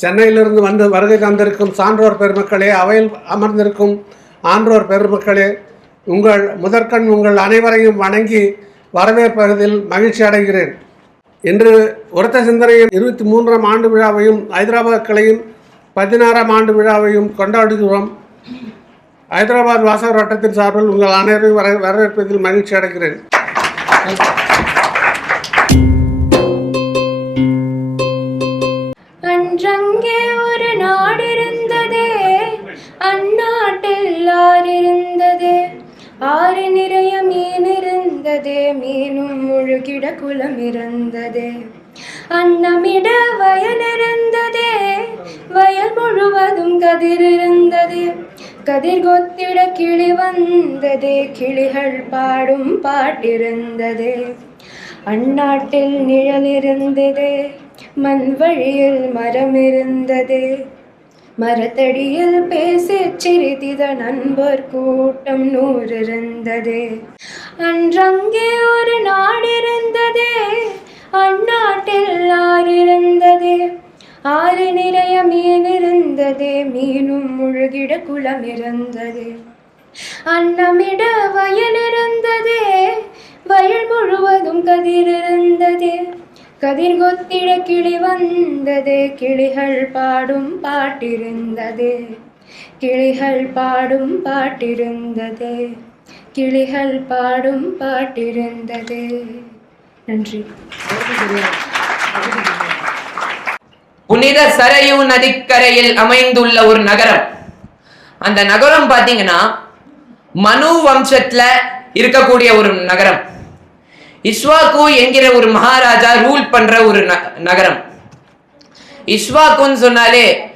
சென்னையிலிருந்து வந்து வருகை தந்திருக்கும் சான்றோர் பெருமக்களே அவையில் அமர்ந்திருக்கும் ஆன்றோர் பெருமக்களே உங்கள் முதற்கண் உங்கள் அனைவரையும் வணங்கி வரவேற்பதில் மகிழ்ச்சி அடைகிறேன். இன்று உரத்த சிந்தனையின் இருபத்தி மூன்றாம் ஆண்டு விழாவையும் ஹைதராபாத் கிளையின் பதினாறாம் ஆண்டு விழாவையும் கொண்டாடுகிறோம். ஹைதராபாத் வாசகர் வட்டத்தின் சார்பில் உங்கள் அனைவரையும் வர வரவேற்பதில் மகிழ்ச்சி அடைகிறேன். அன்றங்கே ஒரு நாடு இருந்ததே அந்நாட்டில் ஆறு இருந்ததே ஆறு நிறைய மீன் இருந்ததே மீனும் முழுகிட குளம் இருந்ததே அன்னமிட வயல் இருந்ததே வயல் முழுவதும் கதிர் இருந்தது கதிர் கொத்திட கிளி வந்ததே கிளிகள் பாடும் பாட்டிருந்ததே. அந்நாட்டில் நிழல் இருந்ததே மண் வழியில் மரம் இருந்ததே மரத்தடியில் பேசிச் சிரித்தித நண்பர் கூட்டம் நூறு இருந்ததே அன்றங்கே ஒரு நாடு இருந்ததே அந்நாட்டில் ஆறு இருந்ததே ஆறு நிறைய மீன் இருந்ததே மீனும் முழுகிட குளம் இருந்தது அன்னமிட வயல் இருந்ததே வயல் முழுவதும் கதிர் இருந்ததே கதிர்கொத்திட கிளி வந்தது கிளிகள் பாடும் பாட்டிருந்தது. கிளிகள் பாடும் பாட்டிருந்தது. கிளிகள் பாடும் பாட்டிருந்தது. நன்றி. புனித சரையு நதிக்கரையில் அமைந்துள்ள ஒரு நகரம். அந்த நகரம் பார்த்தீங்கன்னா மனு வம்சத்துல இருக்கக்கூடிய ஒரு நகரம். இஸ்வாக்கு என்கிற ஒரு மகாராஜா ரூல் பண்ற ஒரு நகரம். இஸ்வாக்குன்னு சொன்னாலே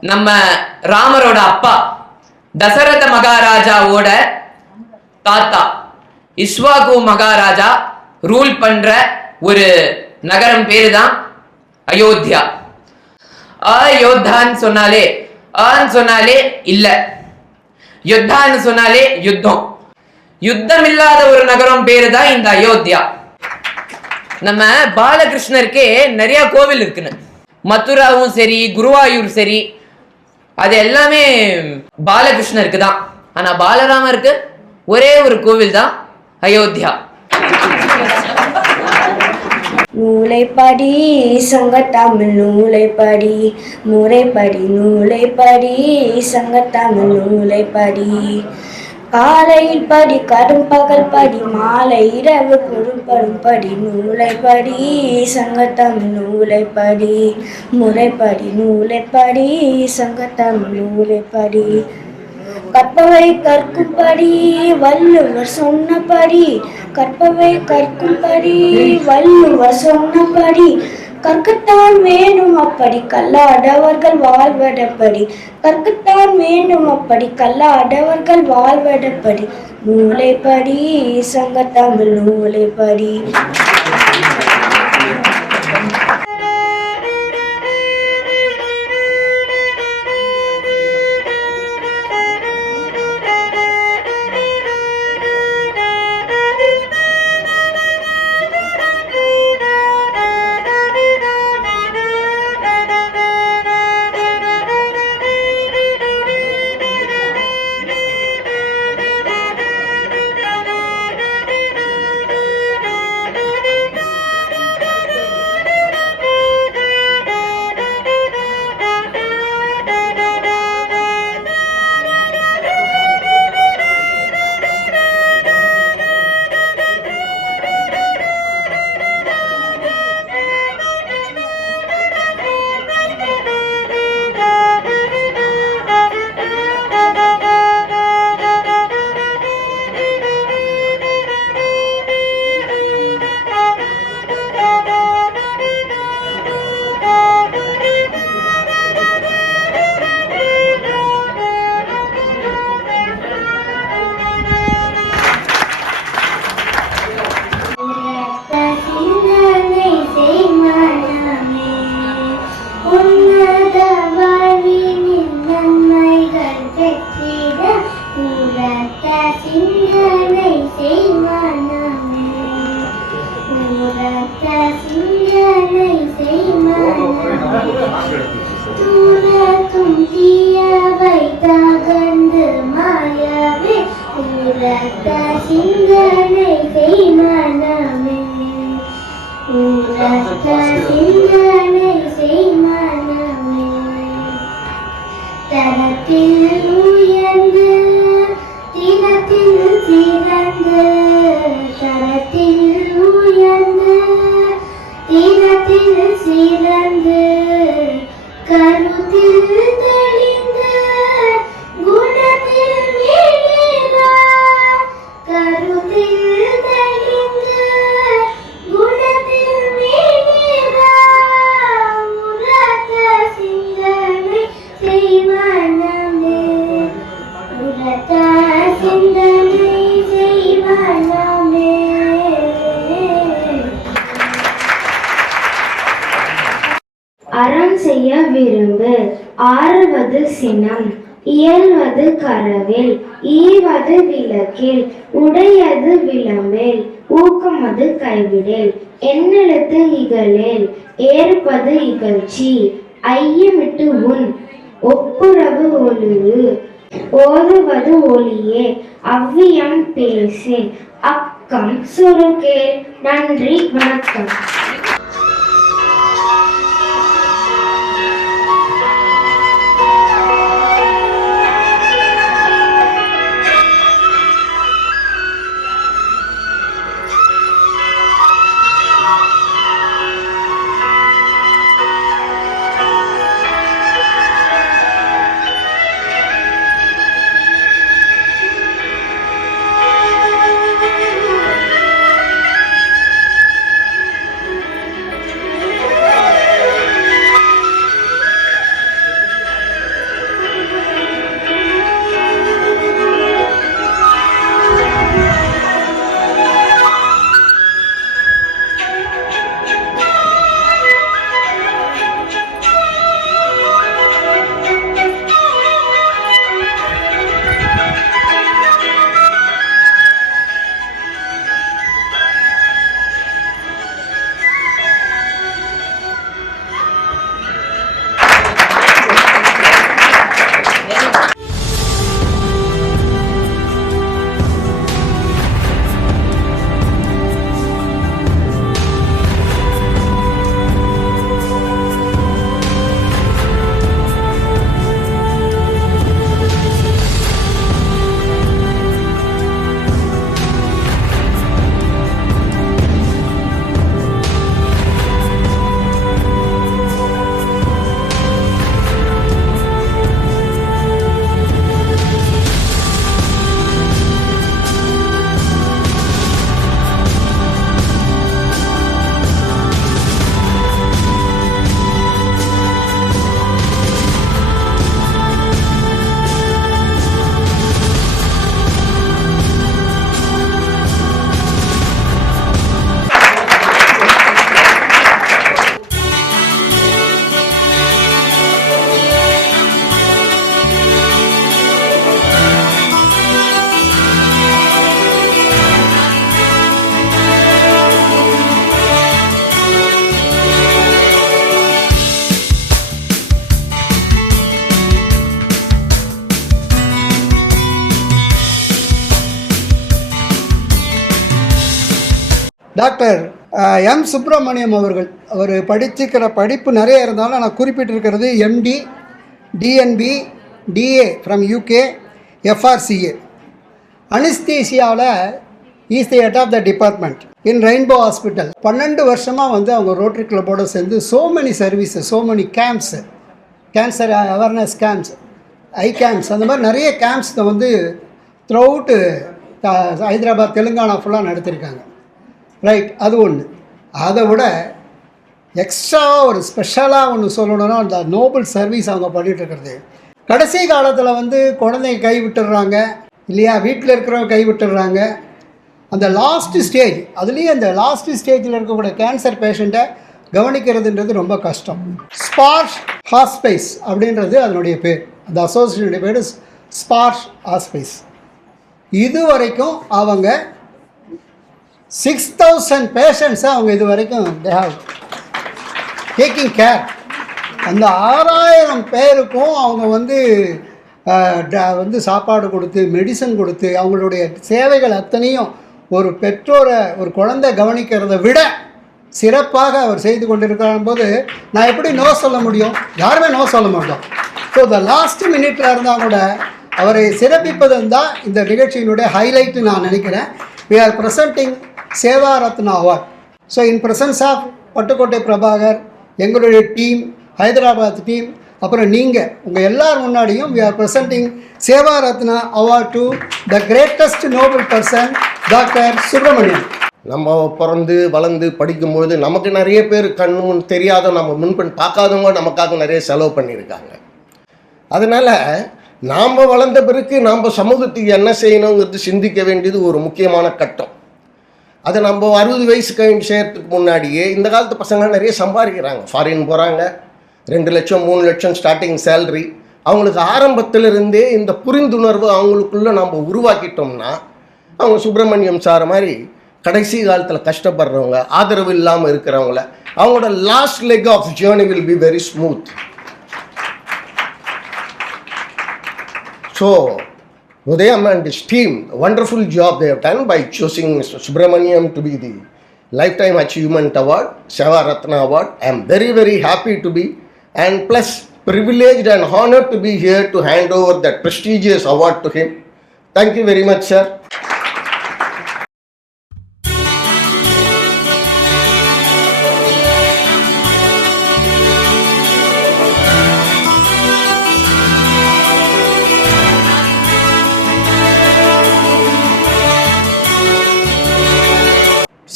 நம்ம ராமரோட அப்பா தசரத மகாராஜாவோட தாத்தா. இஸ்வாகு மகாராஜா ரூல் பண்ற ஒரு நகரம் பேரு தான் அயோத்தியா. அயோத்தான்னு சொன்னாலே ஆன்னு சொன்னாலே இல்ல. யுத்தான்னு சொன்னாலே யுத்தம். யுத்தம் இல்லாத ஒரு நகரம் பேரு தான் இந்த அயோத்தியா? நம்ம பாலகிருஷ்ணருக்கே நிறைய கோவில் இருக்குன்னு. மதுராவும் சரி குருவாயூர் சரி அது எல்லாமே பாலகிருஷ்ணருக்கு தான். ஆனா பாலராமருக்கு ஒரே ஒரு கோவில் தான் அயோத்தியா. நூலைப்படி சங்கத்தமிழ் நூலைப்படி முறைப்படி நூலைப்படி சங்கத்தமிழ் நூலைப்படி. காலையில் படி கரும் பகல் படி மாலை இரவு குறும்படும் படி நூலைப்படி சங்கத்தமிழ் நூலைப்படி முறைப்படி நூலைப்படி சங்கத்தமிழ் நூலைப்படி கற்பவை கற்கும்படி வள்ளுவர் சொன்னபடி கற்பவை கற்கும்படி வள்ளுவர் சொன்னபடி கற்கத்தான் வேண்டும் அப்படி கல்லாடவர்கள் வாழ்வடப்படி கற்கத்தான் வேண்டும் அப்படி கல்லாடவர்கள் வாழ்வடப்படி நூலைப்படி சங்கத்தமிழ் நூலைப்படி ஆறுவது சினம் இயல்வது கரவில் ஈவது விளக்கில் உடையது விளம்பேல் ஊக்கமது கைவிடேல் எண்ணெழுத்து இகழேல் ஏற்பது இகழ்ச்சி ஐயமிட்டு உன் ஒப்புரவு ஒழுகு ஓதுவது ஒளியே அவ்வியம் பேசேன் அக்கம் சுருக்கே நன்றி வணக்கம். Doctor M. சுப்பிரமணியம் அவர்கள். அவர் படிச்சுக்கிற படிப்பு நிறைய இருந்தாலும் நான் குறிப்பிட்டிருக்கிறது MD DNB DA from UK FRCA அனிஸ்தீசியாவில் is the head of the department in Rainbow hospital பன்னெண்டு வருஷமாக வந்து அவங்க ரோட்டரி கிளப்போடு சேர்ந்து so many service so many camps cancer awareness camps eye camps அந்த மாதிரி நிறைய கேம்ப்ஸை வந்து த்ரூ அவுட்டு ஹைதராபாத் தெலுங்கானா ஃபுல்லாக நடத்திருக்காங்க. ரைட் அது ஒன்று அதை விட எக்ஸ்ட்ராவாக ஒரு ஸ்பெஷலாக ஒன்று சொல்லணும்னா அந்த நோபல் சர்வீஸ் அவங்க பண்ணிகிட்ருக்கிறது கடைசி காலத்தில் வந்து குழந்தைங்க கை விட்டுடுறாங்க இல்லையா? வீட்டில் இருக்கிறவங்க கை விட்டுடுறாங்க. அந்த லாஸ்ட் ஸ்டேஜ் அதுலேயும் அந்த லாஸ்ட் ஸ்டேஜில் இருக்கக்கூடிய கேன்சர் பேஷண்ட்டை கவனிக்கிறதுன்றது ரொம்ப கஷ்டம். ஸ்பார்ஷ் ஹாஸ்பைஸ் அப்படின்றது அதனுடைய பேர். அந்த அசோசியேஷனுடைய பேர் ஸ்பார்ஷ் ஹாஸ்பைஸ் இது வரைக்கும் அவங்க சிக்ஸ் தௌசண்ட் பேஷண்ட்ஸை அவங்க இது வரைக்கும் தே ஹாவ் டேக்கிங் கேர் அந்த ஆறாயிரம் பேருக்கும் அவங்க வந்து ட- வந்து சாப்பாடு கொடுத்து மெடிசன் கொடுத்து அவங்களுடைய சேவைகள் அத்தனையும் ஒரு பெற்றோரை ஒரு குழந்தை கவனிக்கிறதை விட சிறப்பாக அவர் செய்து கொண்டிருக்கிற போது நான் எப்படி நோ சொல்ல முடியும்? யாருமே நோ சொல்ல மாட்டோம். ஸோ த லாஸ்ட் மினிட்ல இருந்தால் கூட அவரை சிறப்பிப்பது தான் இந்த நிகழ்ச்சியினுடைய ஹைலைட்டு நான் நினைக்கிறேன். We are presenting Seva Ratna award so in presence of Pattukkottai Prabhakar எங்களுடைய டீம் ஹைதராபாத் டீம் அப்புறம் நீங்கள் உங்கள் எல்லார் முன்னாடியும் we are presenting Seva Ratna award to the greatest noble person doctor Subramanian. நம்ம பிறந்து வளர்ந்து படிக்கும்பொழுது நமக்கு நிறைய பேர் கண் முன் தெரியாத நம்ம முன்பின் பார்க்காதவங்க நமக்காக நிறைய செலவு பண்ணியிருக்காங்க. அதனால் நாம் வளர்ந்த பிறகு நாம் சமூகத்துக்கு என்ன செய்யணுங்கிறது சிந்திக்க வேண்டியது ஒரு முக்கியமான கட்டம். அதை நம்ம அறுபது வயசு கழிஞ்சு செய்கிறதுக்கு முன்னாடியே இந்த காலத்து பசங்க நிறைய சம்பாதிக்கிறாங்க. ஃபாரின் போகிறாங்க ரெண்டு லட்சம் மூணு லட்சம் ஸ்டார்டிங் சேல்ரி அவங்களுக்கு ஆரம்பத்திலிருந்தே இந்த புரிந்துணர்வு அவங்களுக்குள்ளே நம்ம உருவாக்கிட்டோம்னா அவங்க சுப்பிரமணியம் சார் மாதிரி கடைசி காலத்தில் கஷ்டப்படுறவங்க ஆதரவு இல்லாமல் இருக்கிறவங்கள அவங்களோட last leg of journey will be very smooth so Udayam and his team, wonderful job they have done by choosing Mr. Subramaniam to be the Lifetime Achievement Award, Seva Ratna Award. I am very, very happy to be and plus privileged and honored to be here to hand over that prestigious award to him. Thank you very much, sir.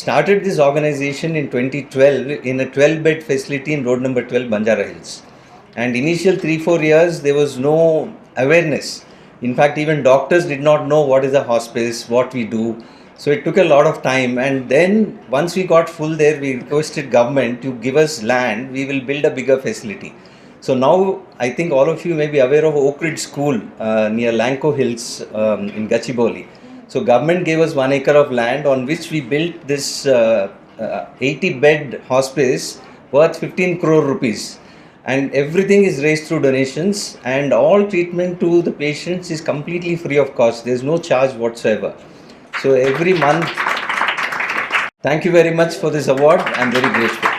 Started this organization in 2012 in a 12 bed facility in road number 12 banjara hills. And initial 3 4 years there was no awareness. In fact even doctors did not know what is a hospice what we do. So it took a lot of time. And then once we got full there we requested government to give us land. We will build a bigger facility. So now i think all of you may be aware of oak ridge school uh, near lanco hills um, in gachibowli so government gave us one acre of land on which we built this uh, uh, 80 bed hospice worth 15 crore rupees. And everything is raised through donations and all treatment to the patients is completely free of cost. There's no charge whatsoever. So every month, thank you very much for this award. I'm very grateful.